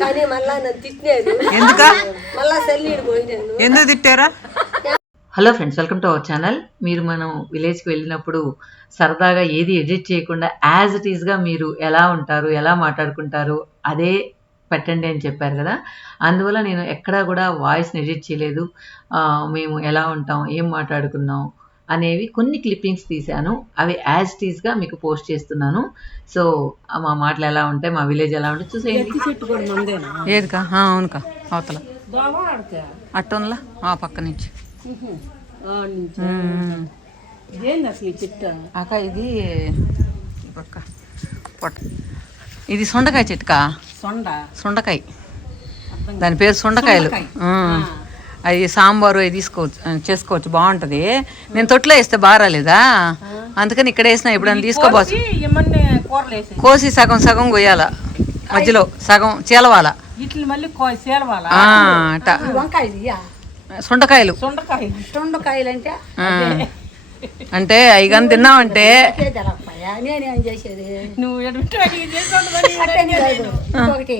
కానీ మళ్ళా నన్ను తిట్టినారు. మళ్ళా సెల్లీడు పోయినాను. ఎందుకు తిట్టారా? Hello friends, welcome to our channel. మీరు మనం విలేజ్కి వెళ్ళినప్పుడు సరదాగా ఏది ఎడిట్ చేయకుండా యాజ్ ఇట్ ఈస్గా మీరు ఎలా ఉంటారు, ఎలా మాట్లాడుకుంటారు అదే పెట్టండి అని చెప్పారు కదా. అందువల్ల నేను ఎక్కడా కూడా వాయిస్ని ఎడిట్ చేయలేదు. మేము ఎలా ఉంటాం, ఏం మాట్లాడుకున్నాం అనేవి కొన్ని క్లిప్పింగ్స్ తీశాను. అవి యాజ్ ఇట్ ఈస్గా మీకు పోస్ట్ చేస్తున్నాను. సో మా మాటలు ఎలా ఉంటాయి, మా విలేజ్ ఎలా ఉంటుంది చూసేయండి. ఏదికా? అవునుకా, అవతల అట్టోన్లా ఆ పక్క నుంచి అక్క. ఇది పక్క పొట్ట, ఇది సొండకాయ చెట్టుకా. సొండకాయ, దాని పేరు సొండకాయలు. అవి సాంబారు అవి చేసుకోవచ్చు, బాగుంటుంది. నేను తొట్లో వేస్తే బాగా రాలేదా, అందుకని ఇక్కడ వేసిన. ఎప్పుడైనా తీసుకోబోసు కోసి సగం సగం కొయ్యాల, మధ్యలో సగం చీలవాల. సొండకాయలు అంటే అవి కానీ తిన్నామంటే ఒకటి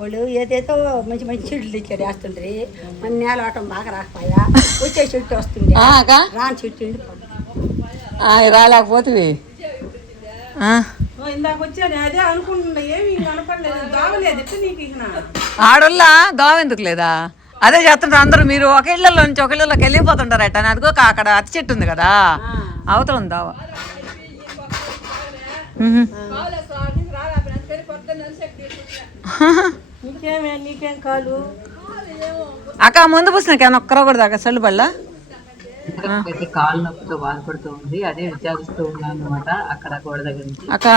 వాళ్ళు ఏదైతే మంచి మంచి చెట్లు తెచ్చారు వేస్తుంటారు. మన నేల ఆటం బాగా రాకపోయా, వచ్చే చెట్టు వస్తుంది, రాని చెట్టు రాలేకపోతే ఆడోళ్ళ దోవ ఎందుకు లేదా? అదే చేస్తుంటారు అందరూ. మీరు ఒక ఇళ్ళలో నుంచి ఒక ఇళ్ళలోకి వెళ్ళిపోతుంటారు అట్ట. అదిగో అక్కడ అతి చెట్టు ఉంది కదా, అవతల ఉంది దావా. అక్క ముందు పూసినాక ఒక్కరో కూడా దాకా చల్లు పళ్ళ అయితే కాలు నొప్పితో బాధపడుతూ ఉంది. అదే విచారిస్తూ ఉన్నాను అనమాట అక్కడ గోడ దగ్గర నుంచి. అక్క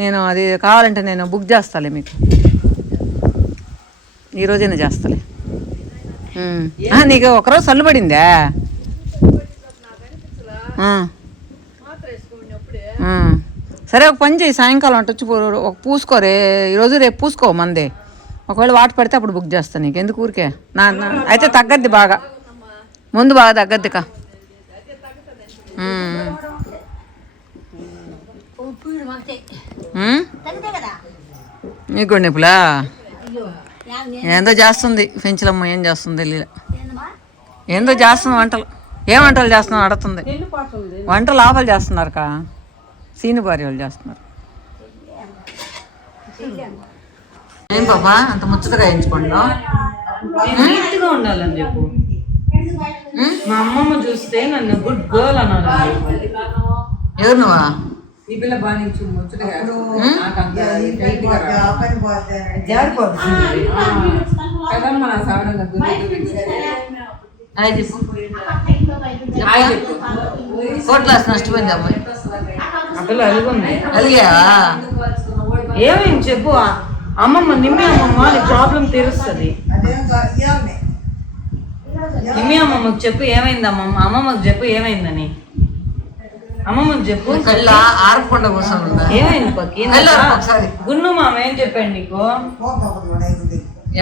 నేను అది కావాలంటే నేను బుక్ చేస్తాలే మీకు, ఈరోజైనా చేస్తాలే. నీకు ఒకరోజు చల్లు పడిందా? సరే ఒక పని చేయి, సాయంకాలం అంటే వచ్చి ఒక పూసుకోరే. ఈరోజు రేపు పూసుకో మందే. ఒకవేళ వాటి పడితే అప్పుడు బుక్ చేస్తాను. నీకు ఎందుకు ఊరికే అయితే తగ్గద్ది, బాగా ముందు బాగా తగ్గద్దికా. నీకు నొప్పులా? ఏందో చేస్తుంది పెంచలమ్మ, ఏం చేస్తుంది ఏందో చేస్తుంది వంటలు. ఏం వంటలు చేస్తున్నావు అడుగుతుంది. వంటలు ఆఫలు చేస్తున్నారు కా, సీని భార్య వాళ్ళు చేస్తున్నారు. ఏం పాపా అంత ముచ్చటగా వేయించుకుంటున్నావు? నీట్గా ఉండాలని చెప్పు. మా అమ్మమ్మ చూస్తే నన్ను గుడ్ గర్ల్ అన్నారు. ఎవరు నువ్వా? ఈ పిల్ల బాగా కోట్లాస్ నష్టపోయింది అమ్మాయి. అలిగావా? ఏమైంది చెప్పు. అమ్మమ్మ నిమ్మి అమ్మమ్మ నీ ప్రాబ్లం తీరుస్తుంది. నిమ్మి అమ్మమ్మకు చెప్పు ఏమైంది. అమ్మమ్మకు చెప్పు ఏమైందని. అమ్మమ్మకు చెప్పు. ఆరకుండా ఏమైంది పక్కి? గున్ను మామ ఏం చెప్పాడు నీకు?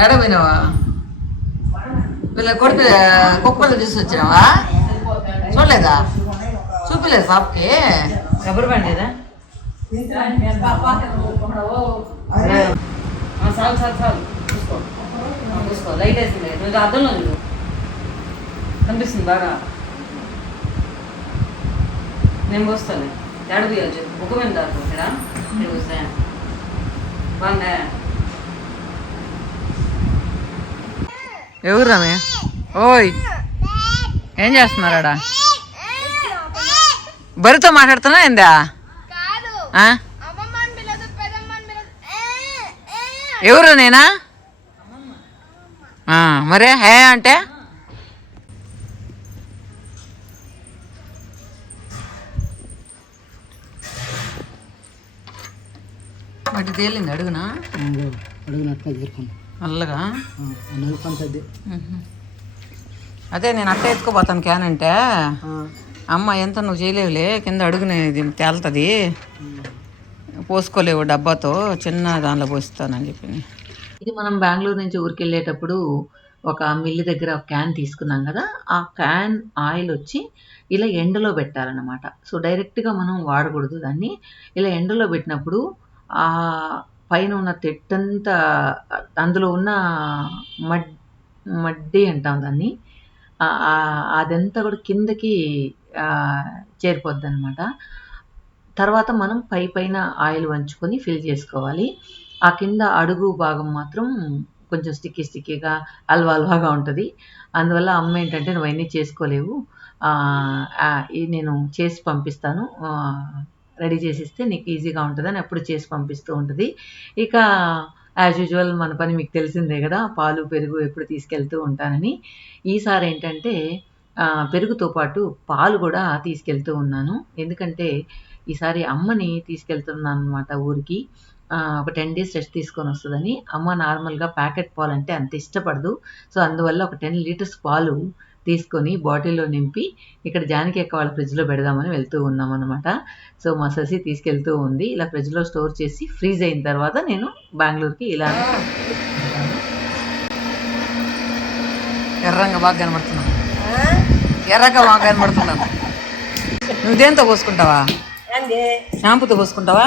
ఏడపోయినావా? వీళ్ళ కొడితే కుక్కలు చూసి వచ్చినావా? చూడలేదా? చూపిలేదు పాపకి? రబ్బర్ బ్యాండ్ లేదా? చాలు చాలు చాలు, చూసుకో చూసుకో. లైట్ వేసింది నువ్వు అర్థంలో నువ్వు కనిపిస్తుంది బాగా. నేను పోస్తాను. ఎడ తీయచ్చు బుక్క మీద దాకా నేను వస్తాను. బాగా ఎవరు రామే? ఓయ్ ఏం చేస్తున్నారాడా? బరితో మాట్లాడుతున్నా ఏందా? ఎవరు నేనా? మరే హే అంటే వాటి తేలింది అడుగునా? అల్లగా అదే నేను అట్ట ఎత్తుకోపోతాను. క్యాన్ అంటే అమ్మ ఎంత నువ్వు చేయలేవులే, కింద అడుగునేది తేలుతుంది, పోసుకోలేవు డబ్బాతో, చిన్న దానిలో పోస్తానని చెప్పి. ఇది మనం బెంగళూరు నుంచి ఊరికి వెళ్ళేటప్పుడు ఒక మిల్లు దగ్గర ఒక క్యాన్ తీసుకున్నాం కదా, ఆ క్యాన్ ఆయిల్ వచ్చి ఇలా ఎండలో పెట్టాలన్నమాట. సో డైరెక్ట్గా మనం వాడకూడదు దాన్ని. ఇలా ఎండలో పెట్టినప్పుడు ఆ పైన ఉన్న తెట్టంతా అందులో ఉన్న మడ్డి అంటాం దాన్ని, అదంతా కూడా కిందకి చేరిపోద్ది అనమాట. తర్వాత మనం పైన ఆయిల్ వంచుకొని ఫిల్ చేసుకోవాలి. ఆ కింద అడుగు భాగం మాత్రం కొంచెం స్టిక్కీగా అల్వాగా ఉంటుంది. అందువల్ల అమ్మ ఏంటంటే నువ్వు అవన్నీ చేసుకోలేవు, నేను చేసి పంపిస్తాను, రెడీ చేసిస్తే నీకు ఈజీగా ఉంటుందని అప్పుడు చేసి పంపిస్తూ ఉంటుంది. ఇక యాజ్ యూజువల్ మన పని మీకు తెలిసిందే కదా, పాలు పెరుగు ఎప్పుడు తీసుకెళ్తూ ఉంటానని. ఈసారి ఏంటంటే పెరుగుతో పాటు పాలు కూడా తీసుకెళ్తూ ఉన్నాను. ఎందుకంటే ఈసారి అమ్మని తీసుకెళ్తున్నాను అనమాట ఊరికి. ఒక 10 days రెస్ట్ తీసుకొని వస్తుందని. అమ్మ నార్మల్గా ప్యాకెట్ పాలు అంటే అంత ఇష్టపడదు. సో అందువల్ల ఒక 10 liters పాలు తీసుకొని బాటిల్లో నింపి ఇక్కడ జానకి అక్క వాళ్ళ ఫ్రిడ్జ్లో పెడదామని వెళ్తూ ఉన్నాం అనమాట. సో మా ససి తీసుకెళ్తూ ఉంది. ఇలా ఫ్రిడ్జ్లో స్టోర్ చేసి ఫ్రీజ్ అయిన తర్వాత నేను బెంగళూరుకి ఇలా ఎర్రంగా బాగా కనబడుతున్నాను, ఎర్రగా బాగా కనబడుతున్నాను. నువ్వు దేంతో పోసుకుంటావా? షాంపూతో పోసుకుంటావా?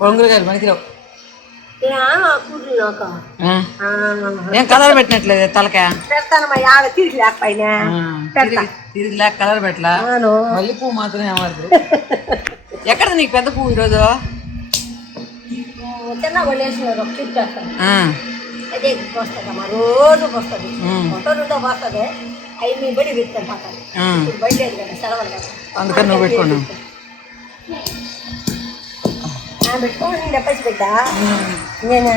పొంగురుగాయలు పనికిరావు. ఏం కలర్ పెట్టినట్లేదు తలకా? తిరిగి లేక కలర్ పెట్టలా, మళ్ళీ పువ్వు మాత్రమే అవ్వదు. ఎక్కడ నీకు పెద్ద పువ్వు ఈరోజు? రోజు వస్తుంది, వస్తుంది. అవి బడి పెట్టుకుంటాను, బయట లేదు కదా, సెలవులు కదా, అందుకని నువ్వు పెట్టుకోండి. పెట్టుకోండి డబ్బసి బిడ్డ. నేను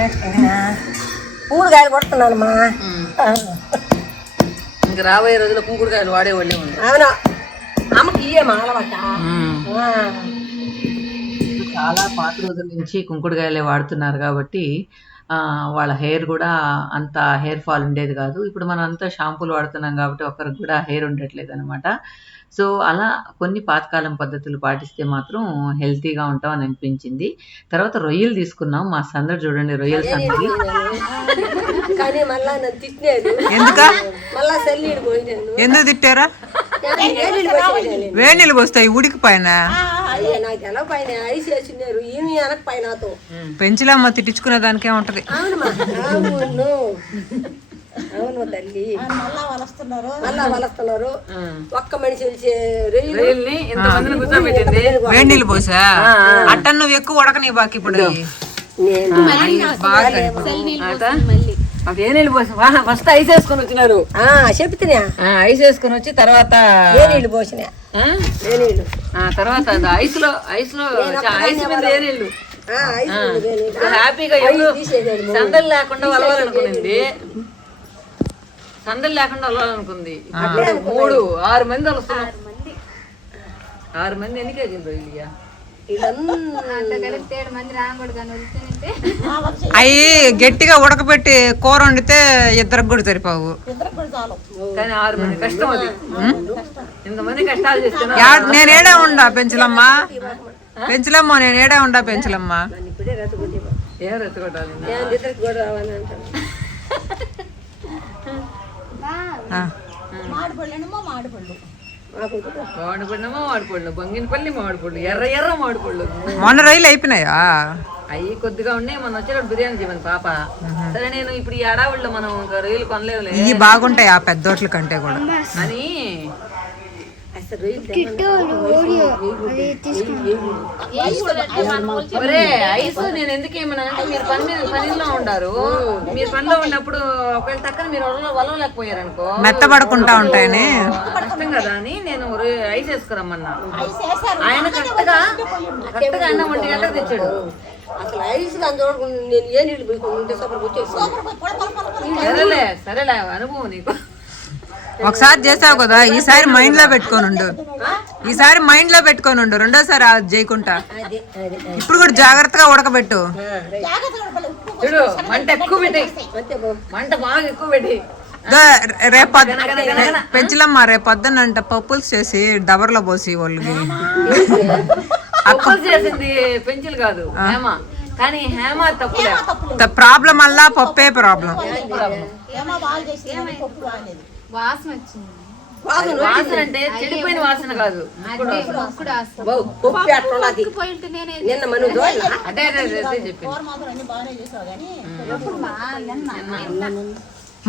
పూడుకాయలు కొడుతున్నానమ్మా. ఇంక రాబోయే రోజుల్లో కుంకుడుకాయలు వాడేవాళ్ళే ఉంది. అవునా, అమ్మకి ఇయ్యేమా అలవాట. చాలా పాత రోజుల నుంచి కుంకుడుకాయలే వాడుతున్నారు కాబట్టి వాళ్ళ హెయిర్ కూడా అంత హెయిర్ ఫాల్ ఉండేది కాదు. ఇప్పుడు మనం అంతా షాంపూలు వాడుతున్నాం కాబట్టి ఒకరికి కూడా హెయిర్ ఉండట్లేదు అనమాట. సో అలా కొన్ని పాతకాలం పద్ధతులు పాటిస్తే మాత్రం హెల్తీగా ఉంటాం అని అనిపించింది. తర్వాత రొయ్యలు తీసుకున్నాం. మా సందడి చూడండి, రొయ్యల సందడి. కానీ మళ్ళా నన్ను తిట్టినారు. ఎందుకు? మళ్ళా సెల్లీడు పోయినాను. ఎందుకు తిట్టారా? వేడి నీళ్ళు పోస్తాయి ఉడికి పైన. నాకు ఎలా పైన ఐస్ వేసినారు, ఏమి వెనక పైన పెంచిలమ్మ తిట్టించుకునే దానికే ఉంటది. అవును అవును తల్లి, మళ్ళా వలస్తున్నారు. ఒక్క మనిషి రొయ్యల్ని ఎంతమందిని కూర్చోబెట్టింది, వేడి నీళ్ళు పోసా. అట్ట నువ్వు ఎక్కువ ఉడకని బాకి ఇప్పుడు ఏ నీళ్ళు పోసి ఫస్ట్ ఐస్ వేసుకొని వచ్చినారు. చెప్తున్నా, ఐస్ వేసుకొని వచ్చి తర్వాత ఏ నీళ్ళు పోసినా, తర్వాత ఐస్ లో ఐస్ మీద ఏ నీళ్ళు హ్యాపీగా సందలు లేకుండా వలవాలనుకునింది. సందలు లేకుండా వలవాలనుకుంది. 6 మంది వలుస్తున్నాం. 6 మంది ఎన్ని కేజీలు రొయ్యలు? అవి గట్టిగా ఉడకబెట్టి కూర వండితే ఇద్దరికి కూడా సరిపోవు. కానీ 6 మంది కష్టం అది. ఇంతమంది కష్టాలు చేస్తున్నా. నేను ఏడా ఉండా పెంచలమ్మా, పెంచలమ్మా, నేను ఏడా ఉండా పెంచలమ్మా. ఏం రెచ్చగొట్టాలి? మామిడిపళ్ళేమో మామిడిపళ్ళు, బంగినపల్లి మామిడిపళ్ళు, ఎర్ర మామిడిపళ్ళు. మొన్న రొయ్యలు అయిపోయినాయా? అవి కొద్దిగా ఉన్నాయి. మొన్న వచ్చేటప్పుడు బిర్యానీ చేయమని పాప. సరే నేను ఇప్పుడు ఈ అడావుల్లో మనం రొయ్యలు కొనలేవులే, ఇవి బాగుంటాయి ఆ పెద్దోట్ల కంటే కూడా అని ఐస్ నేను ఎందుకు ఏమన్నా అంటే మీరు పనిలో ఉండారు. మీరు పనిలో ఉన్నప్పుడు ఒకవేళ టక్కన మీరు వలవలేకపోయారు అనుకో, మెత్తబడకుండా ఉంటాయని కష్టం కదా అని నేను ఐస్ వేసుకురమ్మన్నా. ఆయన కరెక్ట్గా అన్న 1 గంటకు తెచ్చాడు. అసలు ఐస్ నేను ఏ నీళ్ళు సరేలే అనుభవం నీకు. ఒకసారి చేసావు కదా, ఈసారి మైండ్ లో పెట్టుకోనుండు, ఈసారి మైండ్ లో పెట్టుకోనుండు, రెండోసారి అది చేయకుండా. ఇప్పుడు కూడా జాగ్రత్తగా ఉడకబెట్టు. చూడు మంట ఎక్కువ పెట్టి, మంట బాగా ఎక్కువ పెట్టి. పెంచలమ్మా రేపు పొద్దున్నంట పప్పులు చేసి డబర్లో పోసి వాళ్ళకి. చేసింది పెంచులు కాదు హేమ, కానీ హేమ తప్పు. ప్రాబ్లం అల్లా పప్పే ప్రాబ్లం. వాసన అంటే చెడిపోయిన వాసన కాదు, పప్పు అట్లున్నది నిన్న మనం అదే అదే అదే చెప్పింది.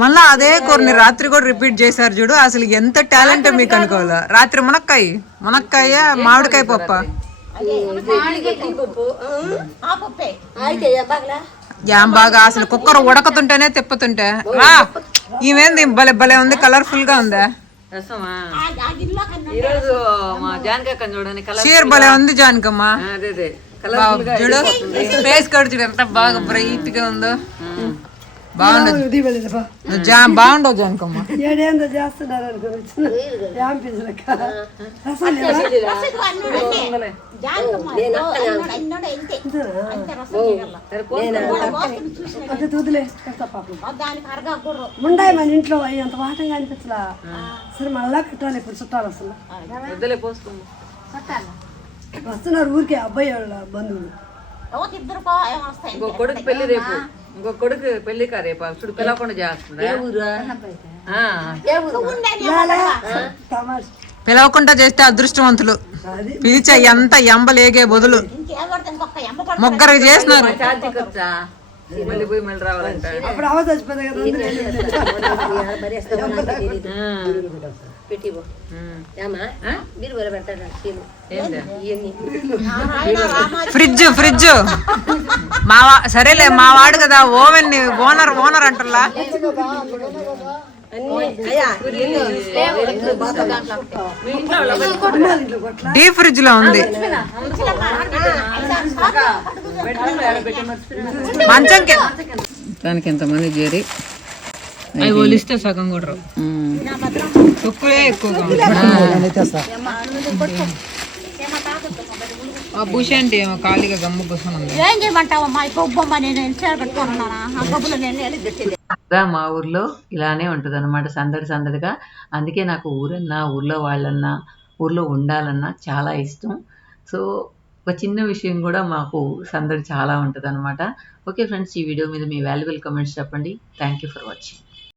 మళ్ళా అదే కూరని రాత్రి కూడా రిపీట్ చేశారు చూడు, అసలు ఎంత టాలెంట్ మీకు అనుకోవాలా. రాత్రి మునక్కాయ మామిడికాయ పప్ప యాం బాగా అసలు కుక్కర్ ఉడకతుంటేనే తిప్పుతుంటే రా. ఈమెంది భలే భలే ఉంది, కలర్ఫుల్ గా ఉందా. రసమా ఈరోజు మా జానకక్క చూడండి, చీర భలే ఉంది జానకమ్మ. అదే అదే చూడు ఫేస్ కట్ చూడు ఎంత బాగా బ్రైట్ గా ఉందో. బాగుండదు బాగుండవు జానకమ్మ. ఏడేందో చేస్తున్నారు అనుకోవచ్చు. ఉండాయి మన ఇంట్లో అవి అంత వాటంగా అనిపించలా. సరే మళ్ళా పెట్టాలి ఇప్పుడు చుట్టాలు అసలు వస్తున్నారు ఊరికే అబ్బాయి వాళ్ళ బంధువులు. ఇంకో కొడుకు పెళ్లి రేపు, ఇంకో కొడుకు పెళ్లి కా రేపు చూడు పిలవకుండా చేస్తుందా. పిలవకుండా చేస్తే అదృష్టవంతులు, పిలిచే ఎంత ఎంబలేగే బదులు ముగ్గురికి చేసినారు. మళ్ళీ పోయి మళ్ళీ రావాలంట. అప్పుడు అవ చచ్చిపోతాయి కదా. ఫ్రిడ్జ్ సరేలే మా వాడు కదా ఓవెన్ ఓనర్ అంటలా. డీప్ ఫ్రిడ్జ్ లో ఉంది. మంచం దానికి ఎంతమంది చేరి అవి ఒలిస్తే సగం కూడా రావు, తక్కువే ఎక్కువగా. ఆ భూషాంటి ఏమో ఖాళీగా గమ్ము కూర్చొని ఉంది. ఏం చేయమంటావమ్మా ఈ గొబ్బమ్మ, నేను చీర కట్టుకున్నానా ఆ గొబ్బలు నేను మా ఊర్లో ఇలానే ఉంటుంది అనమాట, సందడి సందడిగా. అందుకే నాకు ఊరన్నా ఊర్లో వాళ్ళన్నా ఊర్లో ఉండాలన్నా చాలా ఇష్టం. సో ఒక చిన్న విషయం కూడా మాకు సందడి చాలా ఉంటుంది అనమాట. ఓకే ఫ్రెండ్స్, ఈ వీడియో మీద మీ వాల్యుబుల్ కమెంట్స్ చెప్పండి. Thank you for watching.